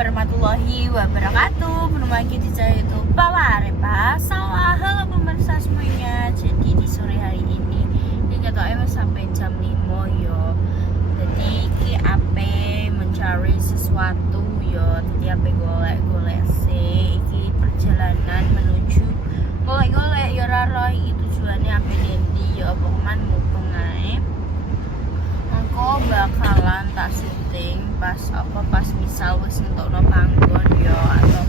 warahmatullahi wabarakatuh. Belum lagi di channel YouTube Pawarepa. Halo pemirsa semuanya. Jadi di sore hari ini kita tahu sampai jam 5 yo. Jadi iki ape mencari sesuatu yo. Jadi ape golek-golek sih. Iki perjalanan menuju golek-golek yo raro iki tujuannya ape dendi yo pokoknya mumpung ae. Engko bakalan tak syuting pas misal wis ngentokno panggon yo atau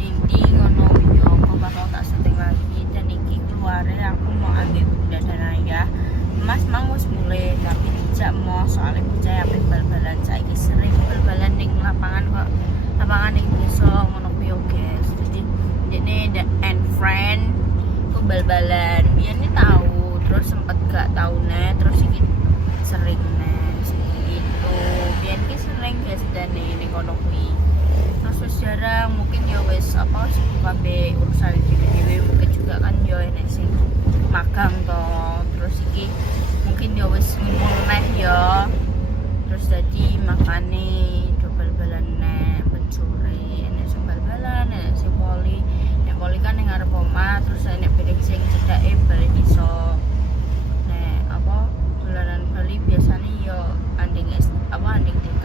dinding ngono yo aku bakal tak syuting lagi. Dan iki keluare aku mau ambil bunda dan ayah. Mas mang wis mulai tapi dijak mau soalnya bocah ape bal-balan saiki sering bal-balan ning lapangan kok lapangan ning desa ngono ku yo guys. Jadi dene the and friend ku bal-balan biyen ni tahu terus sempet gak tahu nih terus iki sering itu biar ki sering guys dan ini kono kuwi terus jarang mungkin ya wis apa sibuk kabeh urusan dhewe mungkin juga kan yo enek sing magang to terus iki mungkin ya wis ngumpul neh ya terus jadi makane bal-balan nek pencuri enek sing bal-balan enek sing poli nek poli kan ning ngarep omah terus enek bedeng sing cedake bali iso nek apa dolanan Bali biasanya yo anding TK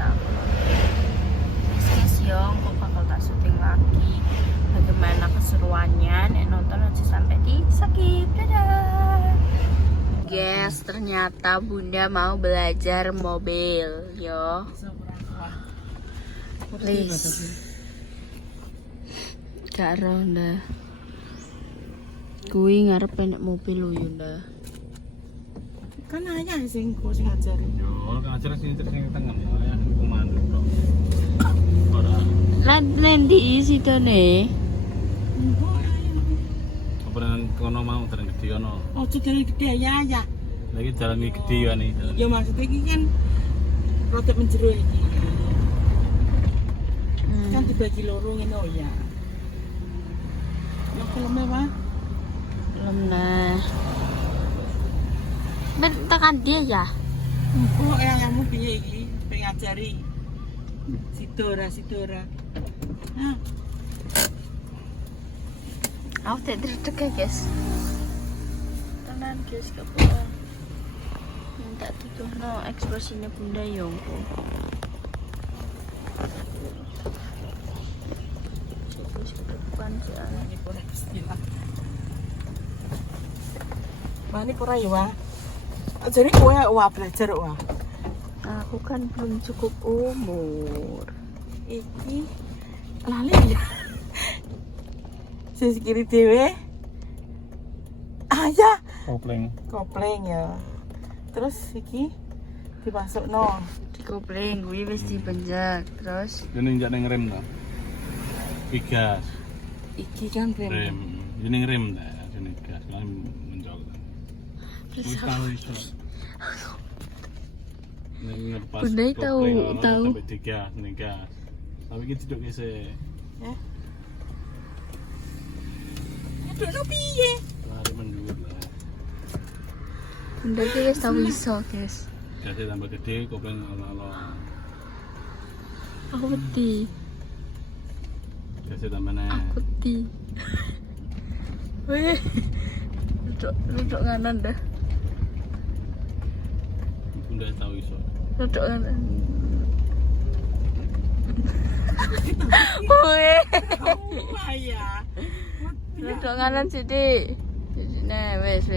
guys yo aku bakal tak syuting lagi bagaimana keseruannya nek nonton aja sampai di skip. Dadah guys, ternyata bunda mau belajar mobil yo please gak ronda kuwi ngarep enek mobil lho yo nda kan ayah sing ngajarin. Yo, ngajarin sini terus yang tengah ya, komando bro. Ora. Lan di situ nih. Apa nang kono mau terang gede kono. Oh, jalan gede ya ya. Lagi jalan iki gede ya nih. Ya maksudnya iki kan rada menjero iki. Kan dibagi loro ngene oh ya. Lah keleme wae. Belum nah. Tekan dia ya. Engko ayahmu piye iki ngajari. Sidora. Nah. Aku tidak terdekat guys. Tenan guys kepulan. Minta tutup no ekspresinya bunda Yongko. Terus ke depan sih Ini pura istilah. Mani pura ya wah. Jadi kowe wah belajar wah. Aku kan belum cukup umur. Iki lali ya. Sisi kiri dhewe. Ya. Kopleng ya. Terus iki dimasukno. Dikopling kuwi wis dipenjak. Terus Ini njak ning rem to. Gas. Iki kan Rem. Ini rem ta, ini gas. Kan menjol. Wis tahu iso. Bunda tahu. Sampai 3 ning gas. Tapi iki duduk kese. Aduh no piye? Lari mendur lah. Bunda ki wis tau iso guys. Gasnya tambah gede, kopling ala-ala. Aku wedi. Gasnya tambah naik. Aku wedi. Weh. Duduk nganan dah. Bunda tahu iso. Duduk nganan. Weh. Oh ya. Duduk nganan sithik. Nah, wes.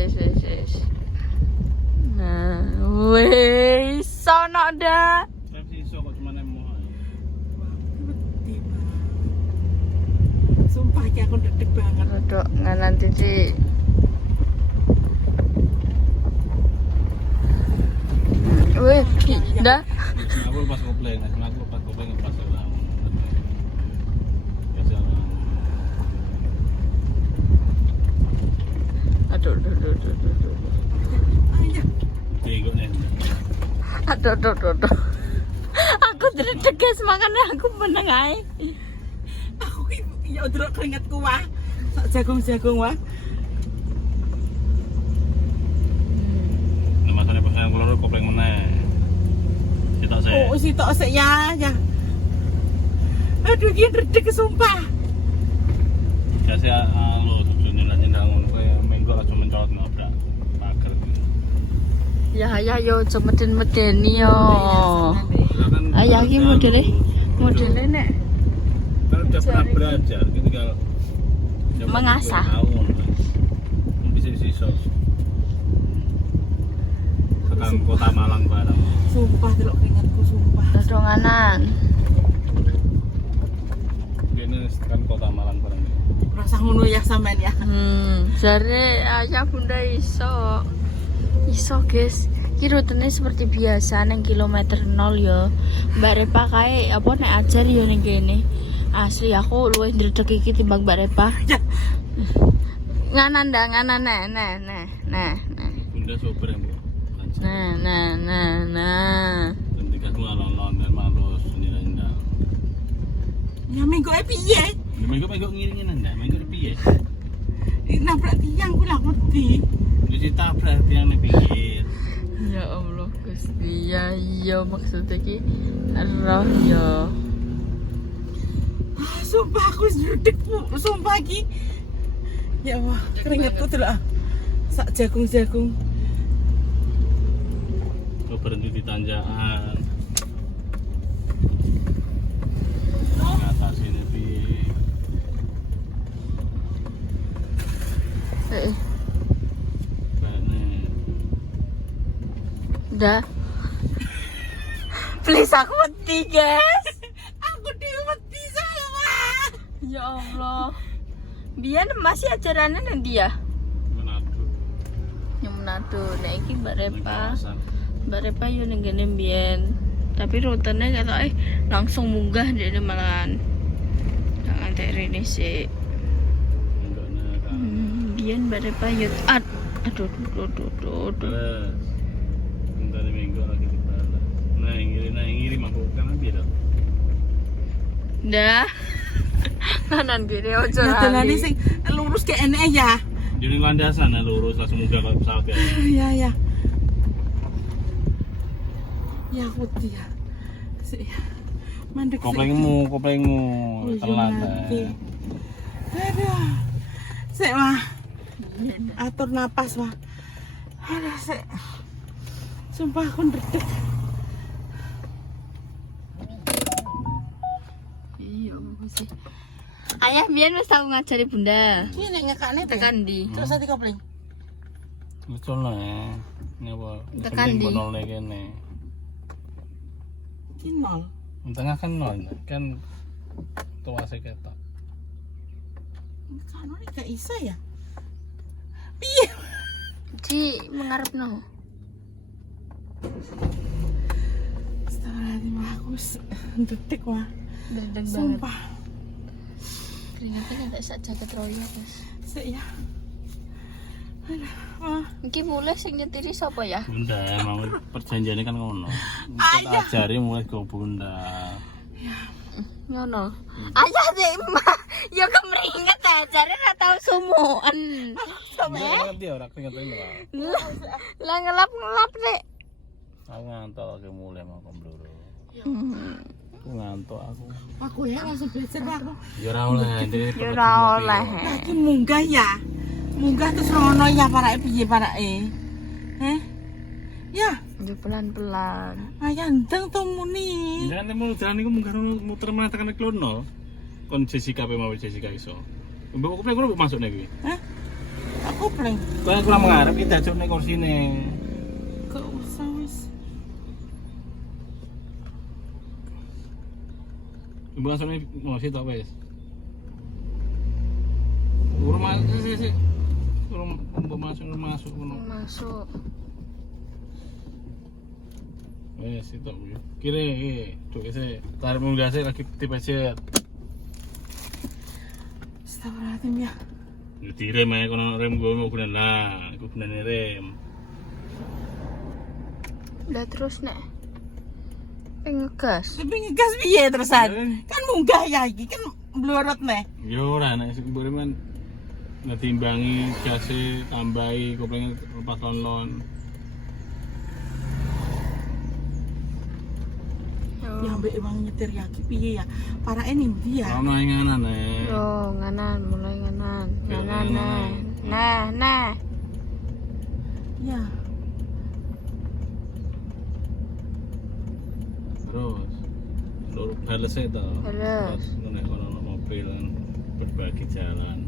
Nah, weh, sono dah. Tapi iso kok cuma nemu. Sumpah iki aku deg banget. Duduk nganan titik. Weh, dah. Aku lepas kopling, aku lepas kopling lepas ulang. Gasnya ulang. Aduh. Ayah. Tengok nih. Aduh. Aku dredeg guys, makanya aku meneng ae. Aku ki ya ndrok keringetku wah. Sak jagung wah. Masane pas yang keluar kopling meneh. Kita saya. Oh, sitok sik ya. Aduh, dia redek sumpah. Biasa lo tujuannya nyendak ngono kayak minggu lah cuma mencolot nabrak pagar gitu. Ya yo aja meden-medeni yo. Ayah iki modele nek Kan udah pernah belajar ketika mengasah. Bisa siswa. Sekarang kota Malang bareng. Sumpah delok keringatku sumpah. Dodonganan. Ini sekarang kota Malang bareng. Rasa ngono ya sampean ya. Jare ayah bunda iso guys. Iki rutenya seperti biasa neng kilometer 0 yo. Mbak Repa kae apa nek ajar yo ning kene. Asli aku luwih ndredeg iki timbang Mbak Repa. Ya. Nganan nah. Bunda sober yang Nah. dan tiga aku ngalon-ngalon dan malos nyendak. Ya minggu piye? Minggu ngiringin ndak, minggu piye? Nabrak tiang ku lah wedi. Jadi tabrak tiang ning pinggir. Ya Allah Gusti. Ya iya maksudnya ki roh yo. Sumpah aku sedek sumpah ki. Ya Allah, keringatku delok. Sak jagung-jagung. Lo berhenti di tanjakan. Ngatasi ini piye? Udah. Please aku mati guys. Aku diwedi sama. Ya Allah. Biar masih ajarannya nanti ya. Manado. Yang Manado. Nah iki Mbak Repa. Kawasan. Mbak Repa yo ning kene mbiyen. Tapi rutenya kata langsung munggah dene malahan. Jangan tek rene sih. Enggak nak. Biyen Mbak Repa yo aduh. Terus. Bentar minggu lagi dibalas. Nah, yang ngiri mampu kan biar. Dah. Kanan gini ojo Nah, dalane lali. sing lurus ke enek ya. Jadi landasan lurus langsung munggah ke pesawat ya. Ya. Ya wedi ya. Sik ya. Mandek. Koplengmu telat. mati. Aduh. Sik wah. Atur napas wah. Aduh sik. Sumpah aku ndredeg. Iya, sih. Ayah biyen wis tau ngajari Bunda. Iki nek ngekane Tekan ndi? Terus ati kopling. Betul lah. Ini apa? Tekan di. Bonol kene. Iki nol. Tengah kan nol kan tuase ketok. Kan ora gak iso ya. Piye? Ci mengarepno. Astagfirullahaladzim aku ndredeg wah. Dendeng banget. Sumpah. Keringetnya tak sak jaket royo, Guys. Sik ya. Aduh. Wah. Iki mulai sing nyetiri sapa ya? Bunda emang perjanjiannya kan ngono. Ayah. Kita ajari mulai ke Bunda. Ngono. Ayah sih mah. Ya kemringet ajare ora tau sumuken. Ngerti ora keringetan ora. Lah ngelap-ngelap sih. Aku ngantuk ke mulai mau kombloro. Aku ngantuk aku. Aku ya langsung belajar aku. Ya ora oleh, Ya ora oleh. Lagi munggah ya. Munggah terus rono ya parake piye parake? Ya, Ya pelan-pelan. ayah ndang to muni. Jangan mau jalan iku munggah muter mana tekan klono. Kon Jessica pe mau Jessica iso. Mbok kopleng kono masuk nek iki. Hah? Aku pleng. Kok kurang mengarep kita cuk nek kursine. Kok usah wis. Mbok langsung mau sitok wis. Urung masuk sih. Urung mbok masuk ngono. Masuk. Wes sitok kuwi. Kire iki, cuk ese. Tarik munggah sih lagi tipe set. Astagfirullahaladzim ya. Yo direm ae kono rem gua mau gunan lah, iku gunane rem. Udah terus nek pengegas. Tapi ngegas piye terusan? Kan munggah ya iki kan blorot neh. Yo ora nek sing mbok men ngetimbangi gase tambahi koplenge lepas lon. Ya ambek wong nyetir ya ki piye ya? Parake ning ndi ya? Ono nganan nih. Yo, nganan, mulai nganan. Nganan, Nganan. nah. Ya. Terus lur bales itu. Bales. Terus nek ono mobil kan berbagi jalan.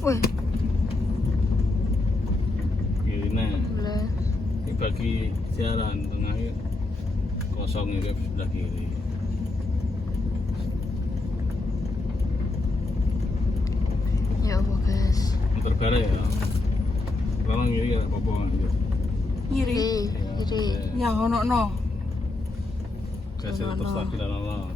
Wih, Kiri nih. boleh. Dibagi jalan tengahnya kosong itu sebelah kiri. Ya Allah guys. Muter balik ya. Kalau ngiri ya apa-apa gitu. Ngiri. Kiri. Ya ono no. Kasih tetap stabil Allah.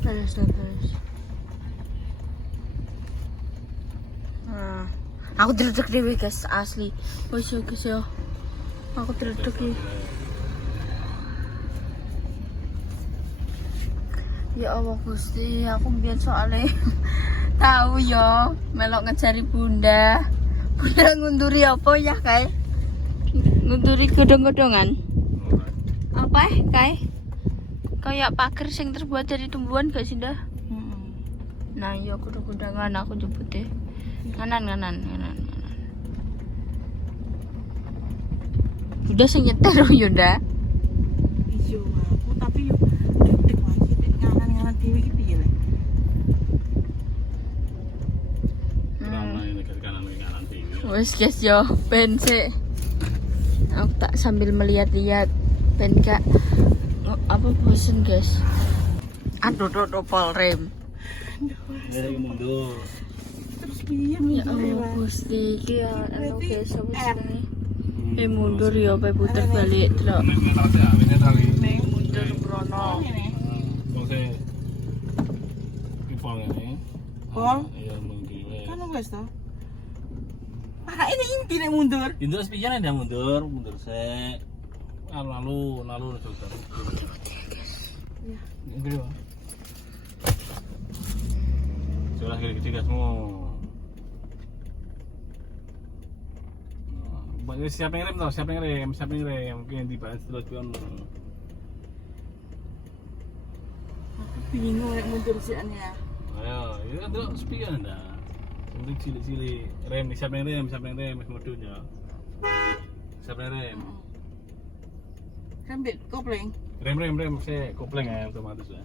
Beres. Nah, aku dredeg dewe guys, asli. Wis yo guys yo. Aku dredeg iki. Ya Allah Gusti, aku biar soalnya tahu yo melok ngejari bunda. Bunda ngunduri apa ya kai? Ngunduri godong-godongan. Apa kai? Kayak pagar sing terbuat dari tumbuhan gak sih dah? Nah, iya godong-godongan aku jemput deh. Nganan. Udah sing nyetir yo ndak? Iya aku tapi yo deg lagi nek nganan dhewe iki piye lek? Karena ini ke kanan tinggi. Wes guys yo, ben sik. Aku tak sambil melihat-lihat ben gak apa bosen guys. Aduh pol rem. Dari mundur. Terus piye Ya mundur Allah ya? Gusti iki ya anu Berarti guys apa F. jenenge? Mundur ya pe puter balik delok. Netral iki. Ning Mundur krono. ngene. Kok saya pipol ini. Pol? Iya mungkin. Kan wis to. Parake ini inti nek mundur. Mundur sepian ada mundur sek. Lalu juga. Ya. Ini Bang. Sebelah kiri gasmu. Siapa yang rem? Mungkin di balas terus pion. Aku bingung nek mundur sian ya. Ayo, itu kan tuh sepian dah. Penting cilik-cilik rem, siapa yang rem, modulnya. Siapa yang rem? Kan bet kopling. Rem, saya kopling ya otomatis ya.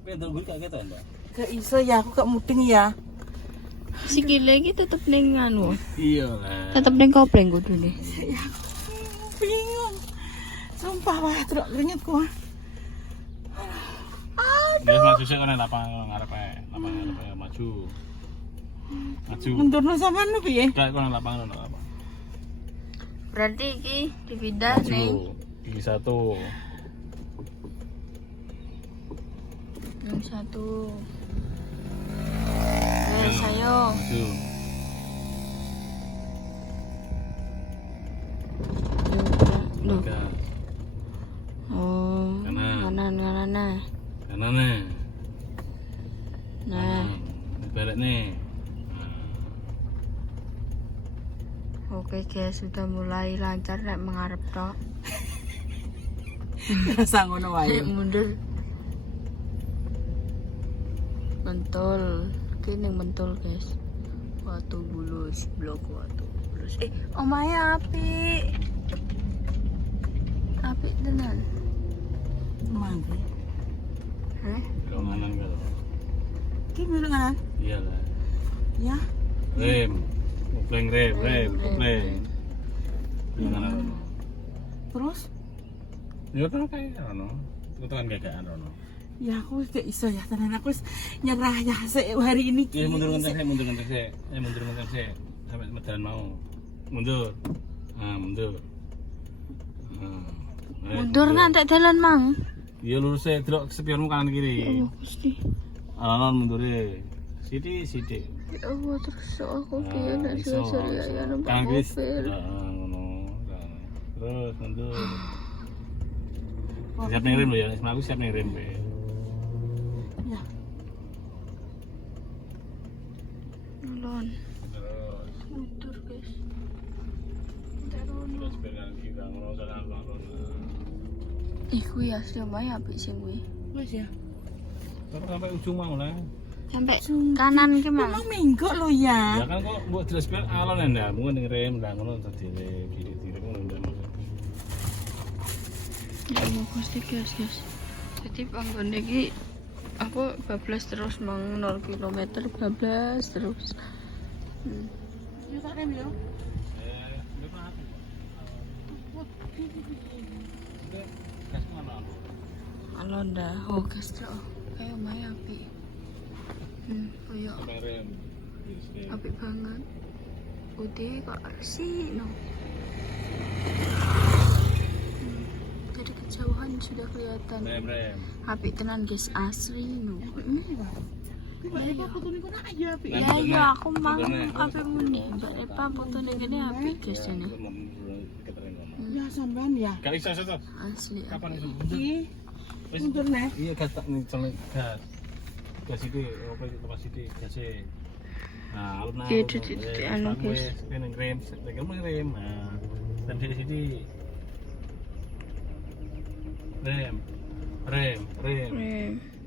Tapi untuk gue kaget anda. Gak iso ya aku gak mudeng ya. Sikile iki tetep ning anu. Iya lah. Tetep ning kopling kudune. Ya aku bingung. Sumpah wah truk keringetku. Dia maju sih kan lapangan ngarep maju. Mundurno sampean lho piye? Kayak kono lapangan ono apa? Berarti iki dipindah ning Gigi satu. yang satu. Wes ayo. Maju. Loh. Tiga. Oh, Kanan. kanan nah. Kanan nih. Nah, Balik nih. oke guys, sudah mulai lancar nek mengarep tok. Rasa ngono wae. Nek mundur. Mentul. Kini mentul guys. Watu bulus, blok watu bulus. Omahe apik. Apik tenan. Mangke. Kalau kanan kalau. Ki milu kanan. Iyalah. Ya. Rem. Kopling. Kanan. Terus Ya kan kayak ono. Itu kan gagaan ono. ya aku wis gak iso ya tenan aku wis nyerah ya hari ini. Ya mundur saya. Mundur saya. Sampai medan mau. Mundur. Mundur. Mundur ngantek dalan mang. Iya lurus saya delok spionmu kanan kiri. Allah Gusti. Alon mundure. Sithik. Ya Allah terus aku Nah, piye nek iso, suwe-suwe ya numpak Kanan kiri. mobil. Ngono. Terus mundur. Siap ning rem lho ya, aku siap ning rem. Ya. Alon. Terus Mundur guys. terus pengen kita ngono kan alon. Iku ya lumayan apik sing kuwi. Wes ya. Terus sampai ujung mau lah. Sampai kanan ki mang. Emang minggu lo ya. Ya kan kok mbok jelas ben alon ndak, mung ning rem ndak ngono dadi kiri-kiri ngono ndak. Ya mau pasti guys. Jadi panggone iki apa bablas terus mang 0 km bablas terus. Ya tak rem yo. Alon dah. Oh guys, kayak lumayan apik. Koyo Sampai rem. apik banget. Udah kok sih no. Dari kejauhan sudah kelihatan. Rem. Apik tenan guys, asli no. Mbak Eva foto niku nak aja apik. Ya iya aku mang apik muni. Mbak Eva fotone gini apik guys ini. Hmm. Ya sampean ya. Gak iso to. Asli. Kapan iso? Iki mundur nih. Iya gas tak nih colek gas. Gas itu apa itu kapasiti gasnya. Nah, alun Iya, anu, guys. Ini rem, sekarang rem. Nah, dan sini rem.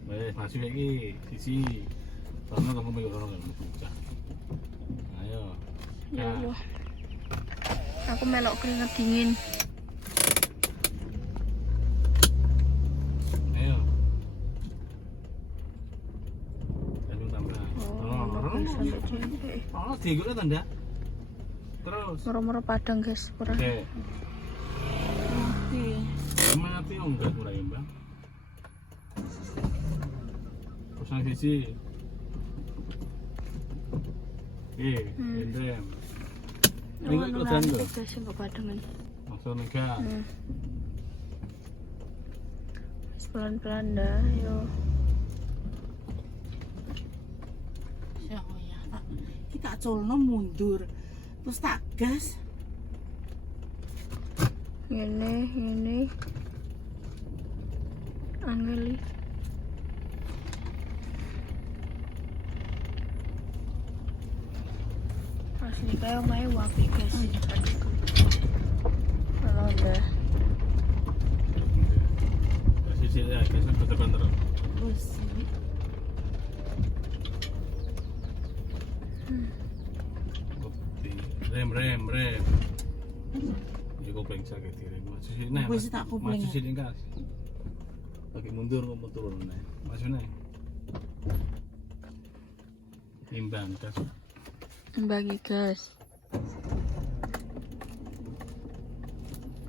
Wes masuk lagi sisi. Karena kamu pengen orang yang buka. Ayo. Ya Allah. Aku melok keringat dingin. Ayo. Ayo tambah. Oh, tiga lah tanda. Terus. Moro-moro padang guys, kurang. Oke. Mati. Mati enggak kurang ya, Bang. Pasang sisi. Rem. Ini kok dan kok. Guys, enggak padangan. Masuk gas. Pelan-pelan dah, yo. Ya oh ya. Kita colno mundur. Terus tak gas. Ini. Angeli. Asli kayak main wapi guys. Kalau udah Sisi ya, gasnya bener-bener. Terus Rem. Ya kok pengen sakit rem. Masuk sini. Wes tak kopling. Masuk sini gas. Lagi mundur turun nih. Masuk nih. Imbang gas. bagi gas.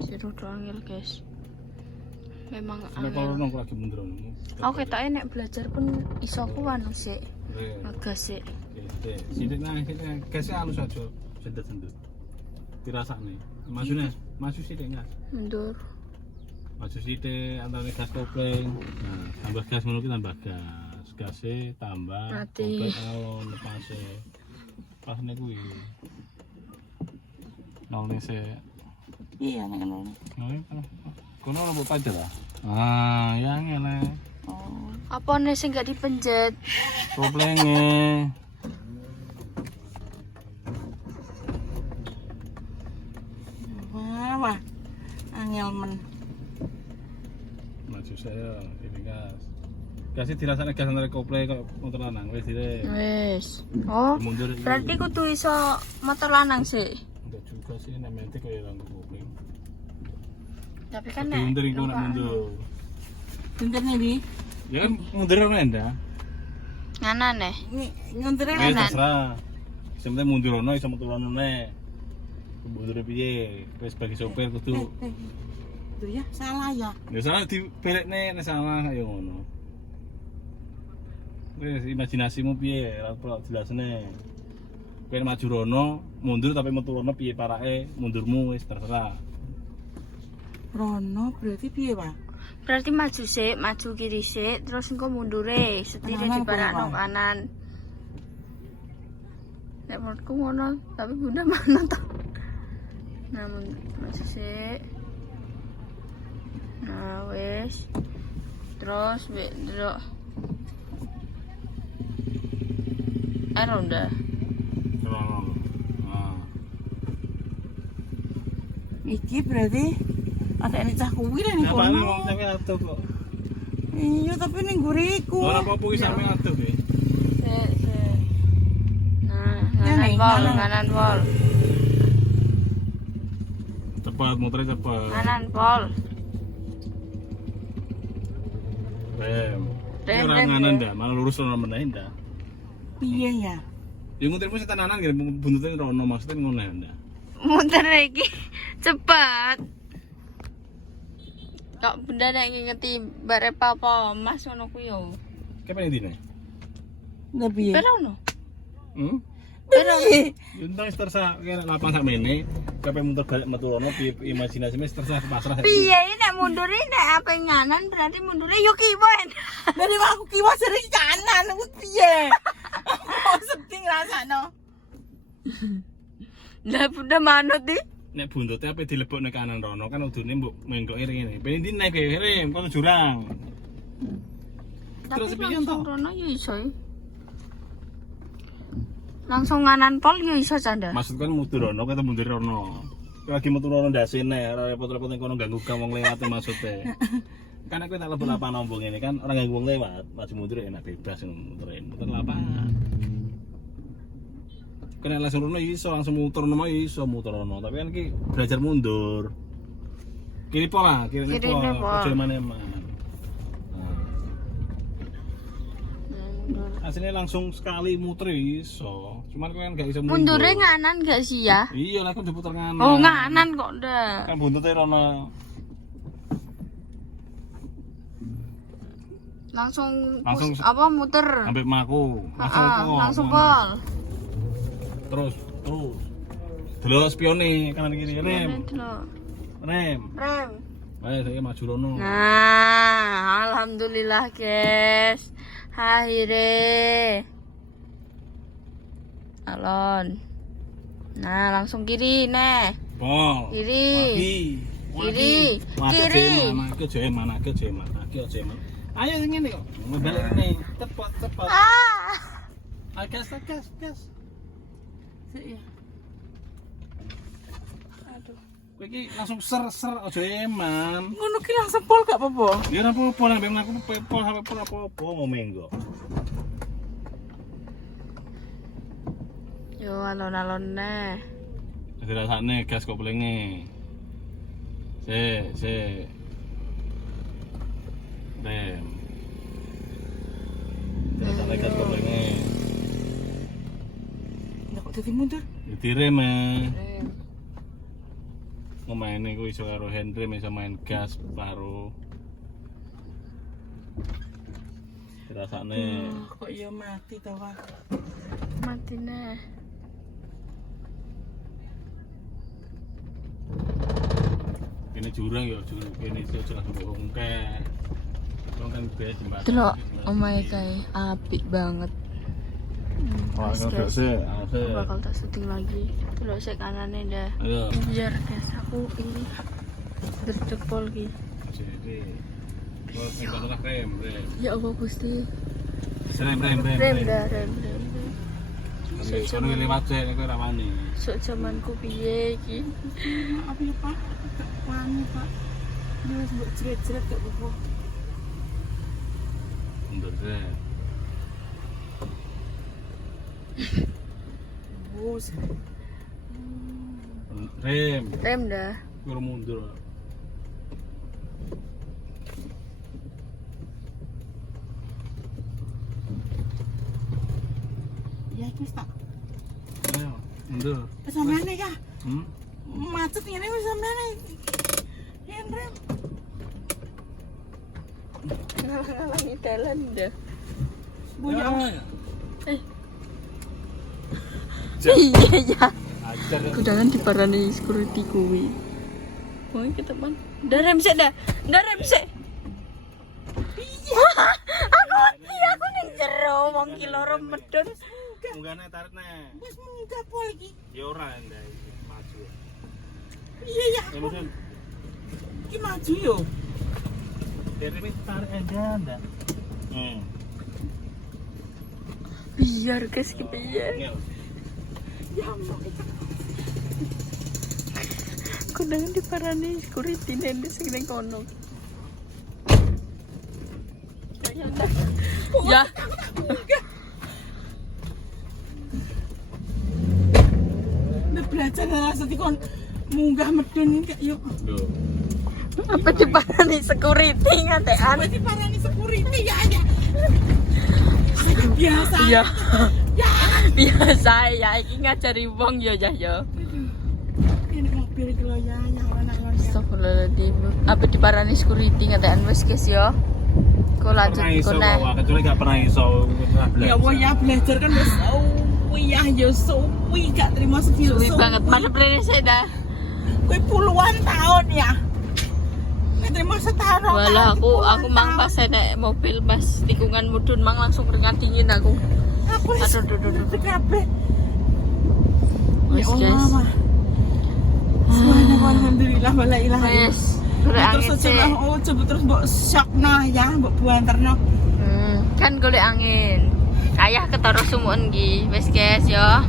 Seru angel guys. Memang Sampai kalau angel. nongkrong lagi mundur nih. Aku ketake nek belajar pun iso ku anu sik. Rem. Ngegas sik. Sini gasnya halus aja. Sendet. Dirasakne. Masuk sini gas. Mundur. Maju sithik antara gas kopling. Nah, tambah gas ngono ki tambah gas. Gasnya tambah Mati. kopling alon lepase. Pas nek kuwi. Nolne se. iya nek ngono. Kono ono pajak lah. Ah, yang ngene. Oh. Apa nih sing gak dipencet? Koplenge. Wah. Angel men. Maju saya ini gas. Gasnya dirasakne gas antara kopling kok motor lanang wis dire. Wes. Oh, Mundur. berarti kudu iso motor lanang sih. Enggak juga sih nek mente koyo lang kopling. Tapi kan Tapi mundur iku nek mundur. Bentar nih di. Ya kan mundur ora endah. nganan nih. Ngunture Ya terserah. Sebenarnya mundur ono iso metu ono nek. Mundur piye? Wis bagi sopir kudu. Tuh ya, salah ya. Ya salah dibelekne nek salah kaya ngono. Wis imajinasimu piye? Ora perlu jelasne. Kowe maju rono, mundur tapi metu rono piye parake? Mundurmu wis terserah. Rono berarti piye, Pak? Berarti maju sih, maju kiri sih, terus engko mundure, setirnya Kanan di barakno apa? kanan. Nek menurutku ngono, tapi bunda mana tau. Nah, maju sih. Nah, wis. Terus delok. Ronda. Nah. Iki berarti ada ini cah kuwi lah nih Apa nih kono. ngomong sampe atuh kok. Iya tapi ning guriku. Ora apa-apa iki sampe atuh iki. Sik. Nah, Ini, kanan pol. Cepat muternya cepat. Kanan pol. Rem. Rem, Ora rem, nganan ya. dah, malah lurus ora menahin dah. Piye ya? Ya mutermu setananan gitu, buntutnya rono maksudnya ngono ya ndak. Muter lagi. Cepat. Kok benda nek ngingeti bare papa Mas ngono ku yo. Kapan ini? Lah piye? Perono. Piye? Entah tersa kayak lapan sak mene, kapan muter balik metu rono imajinasi mes tersa pasrah. Piye iki nek mundure nek ape nganan berarti mundure yo kiwa. Dari aku kiwa sering kanan aku piye? Aku sedih rasano. Lah bunda manut di. Nek buntutnya apa dilebokne kanan rono kan udune mbok mengkoke ngene. Ben ndi nek rem kono jurang. Terus Tapi piye langsung to? rono yo iso. Langsung nganan pol yo iso canda. Maksud kan mutu rono kata mundur rono. Lagi mutu rono ndasene, ora repot-repot ning kono ganggu wong lewat maksudnya. Kan aku tak lebih lapangan ombong ini kan orang ganggu wong lewat, maju mundur enak bebas muterin, muter lapangan. Kena langsung rono iso, langsung muter rono iso muter rono, tapi kan ki belajar mundur. Kiri pola, kiri Kirine pol, pol. ojo eman-eman. Aslinya langsung sekali muter iso, cuman kan gak iso mundur. Mundure nganan gak sih ya? Iya lah kan diputer kanan. Oh nganan kok ndak. Kan buntutnya rono. Langsung Langsung apa muter? Sampai maku, Langsung pol. Terus. Delok spione kanan kiri rem. Rem. Ayo saya maju rono. Nah, alhamdulillah guys. Akhirnya. Alon. Nah, langsung kiri nih. Pol. Kiri. Kiri. Kiri. Kiri. Mana? Ayo ngene kok. Ngebalik ini. Cepat. Ah. Gas. Aduh. Kowe iki langsung ser aja eman. Ngono ki langsung pol gak apa-apa. Ya ora apa-apa nek ben aku pol sampe pol apa-apa ngomeng kok. Yo alon-alon neh. Dirasakne gas kok pelenge. Se. Rem. Dirasakne gas kok pelenge. Lah kok dadi mundur? Direm ngemaine ku iso karo handrem iso main gas paru. Dirasakne Kok ya mati to, Wak. Mati neh. kene jurang ya kene iso langsung bongke. Kan biasa jembatan. Delok omahe kae apik banget. Guys. Aku bakal tak syuting lagi. Delok sik kanane dah. Ayo. Biar guys aku ini tercepol ki. Jadi kalau rem. Ya Allah Gusti. Rem. Rem dah rem. Sono lewat cek nek ora wani. Sok jamanku piye iki? Apa ya, Pak? Wani, Pak. Dia wis mbok jret-jret gak apa-apa. Mundur rem. Bos. Rem. Rem dah. Kulo mundur. Ya wis tak. Ayo, mundur. Sampeyan ya. Macet ngene wis sampeyan. Yen rem. Ngalang-ngalangi dalan dah. Bunyi Iya ya. Ajar. Kudangan diparani security kuwi. Wong iki teman. Ndak rem sik dah. Ndak rem sik. Aku ning jero wong ki loro medhot. Munggahne taritne. wis munggah pol iki. Ya ora ndek maju. Iya ya. Ya mungkin Iki maju yo. Dari tarik aja ndak. Biar guys kita biar. Ya Allah. Kudangan di parani security nende sing ning kono. Ya. Udah belajar rasa kon munggah medun kayak yuk. Tuh. Apa di parani security ngatean? Berarti parani security ya ya. Biasa. Iya. Ya. Biasa ya iki ngajari wong ya ya. Ini mobil iki lho ya anak lho. Astagfirullahaladzim. Apa di parani security ngatean wis guys ya. Kok lanjut Iso kok nah. bawa, kecuali gak pernah iso Ya wah ya belajar kan wis ya yo suwi gak terima sedih. Suwi banget mana plene saya dah. Kowe puluhan tahun ya. Gak terima setahun. Walah aku mang pas naik mobil pas tikungan mudun mang langsung keringat dingin aku. Aku Aduh. kabeh. Wes guys. Subhanallah, alhamdulillah wala ilaha illallah. Wes. Golek angin Terus sih. aja lah, coba terus mbok syokno ya, mbok buanterno. Kan golek angin. Ayah ketara sumuken iki. Wes guys ya.